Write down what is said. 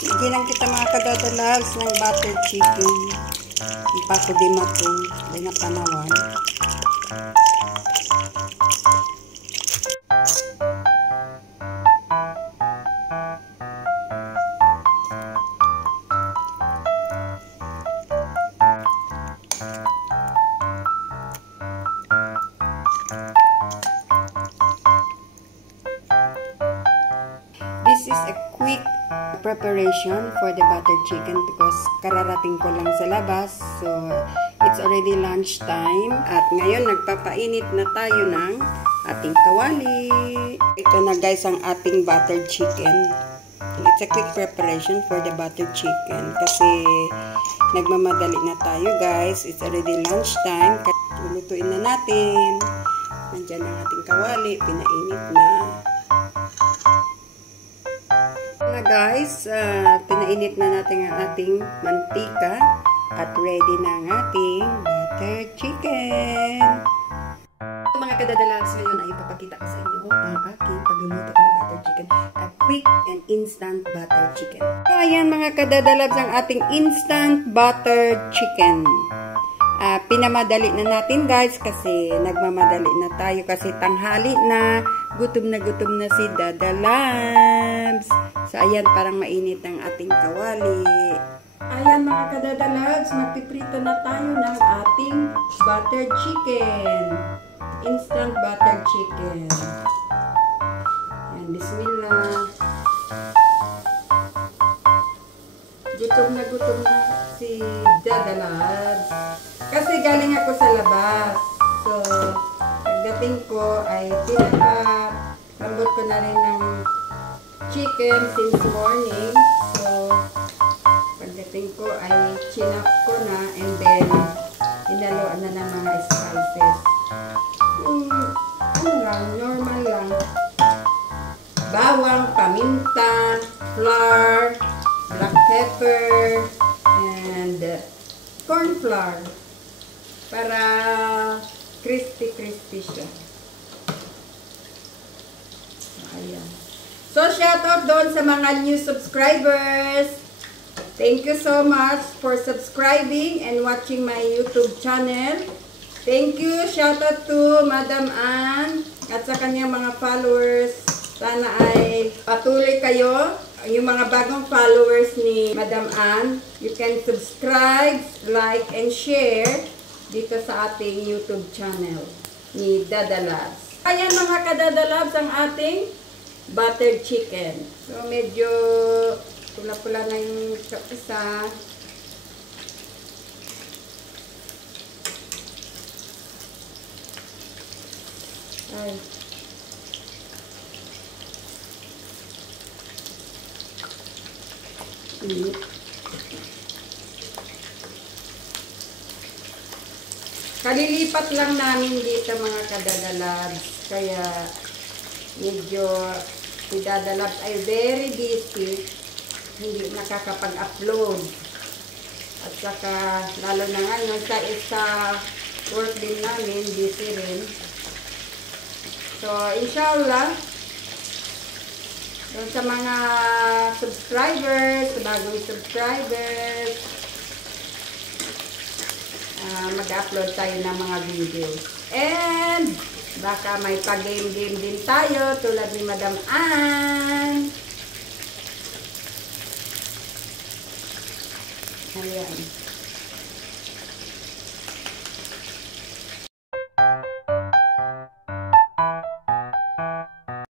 Bigyan kita mga kadadalags ng butter chicken. Hindi pa ako di matong. Hindi na panawan. This is a quick preparation for the butter chicken because kararating ko lang sa labas. So, it's already lunch time. At ngayon, nagpapainit na tayo ng ating kawali. Ito na guys ang ating butter chicken. It's a quick preparation for the butter chicken kasi nagmamadali na tayo guys. It's already lunch time. Lulutuin na natin. Nandyan ang ating kawali. Pinainit na. Guys, pinainit na natin ang ating mantika at ready na ang ating butter chicken. Mga kadadalags, ngayon ay ipapakita ko sa inyo ang aking pagluluto ng butter chicken. A quick and instant butter chicken. So, ayan mga kadadalags ang ating instant butter chicken. Pinamadali na natin guys kasi nagmamadali na tayo kasi tanghali na. Gutom na si Dadalabs. So, ayan, parang mainit ang ating kawali. Ayan, mga kadadalags, magpiprito na tayo ng ating butter chicken. Instant butter chicken. Ayan, bismillah. Gutom na si Dadalabs. Kasi galing ako sa labas. So, pagdating ko ay pinaka-lambot ko na rin ng chicken since morning. So, pagdating ko ay chinap ko na and then inaluan na ng mga spices. Ano lang, normal lang. Bawang, paminta, flour, black pepper, and corn flour. Para crispy siya. Ayan. So, shout out doon sa mga new subscribers. Thank you so much for subscribing and watching my YouTube channel. Thank you. Shout out to Madam Ann at sa kanyang mga followers. Sana ay patuloy kayo. Yung mga bagong followers ni Madam Ann, you can subscribe, like, and share dito sa ating YouTube channel ni Dadalabs. Ayan mga kadadalabs ang ating buttered chicken. So medyo pula-pula na yung isa. Ay. Kalilipat lang namin dito mga kadadalabs. Kaya medyo si Dadalabs ay very busy. Hindi nakakapag-upload. At saka lalo na ngayon sa isa work din namin, busy rin. So inshallah sa mga subscribers, bagong subscribers, mag-upload tayo ng mga videos. And baka may pag-game-game din tayo tulad ni Madam Ann. Ayan.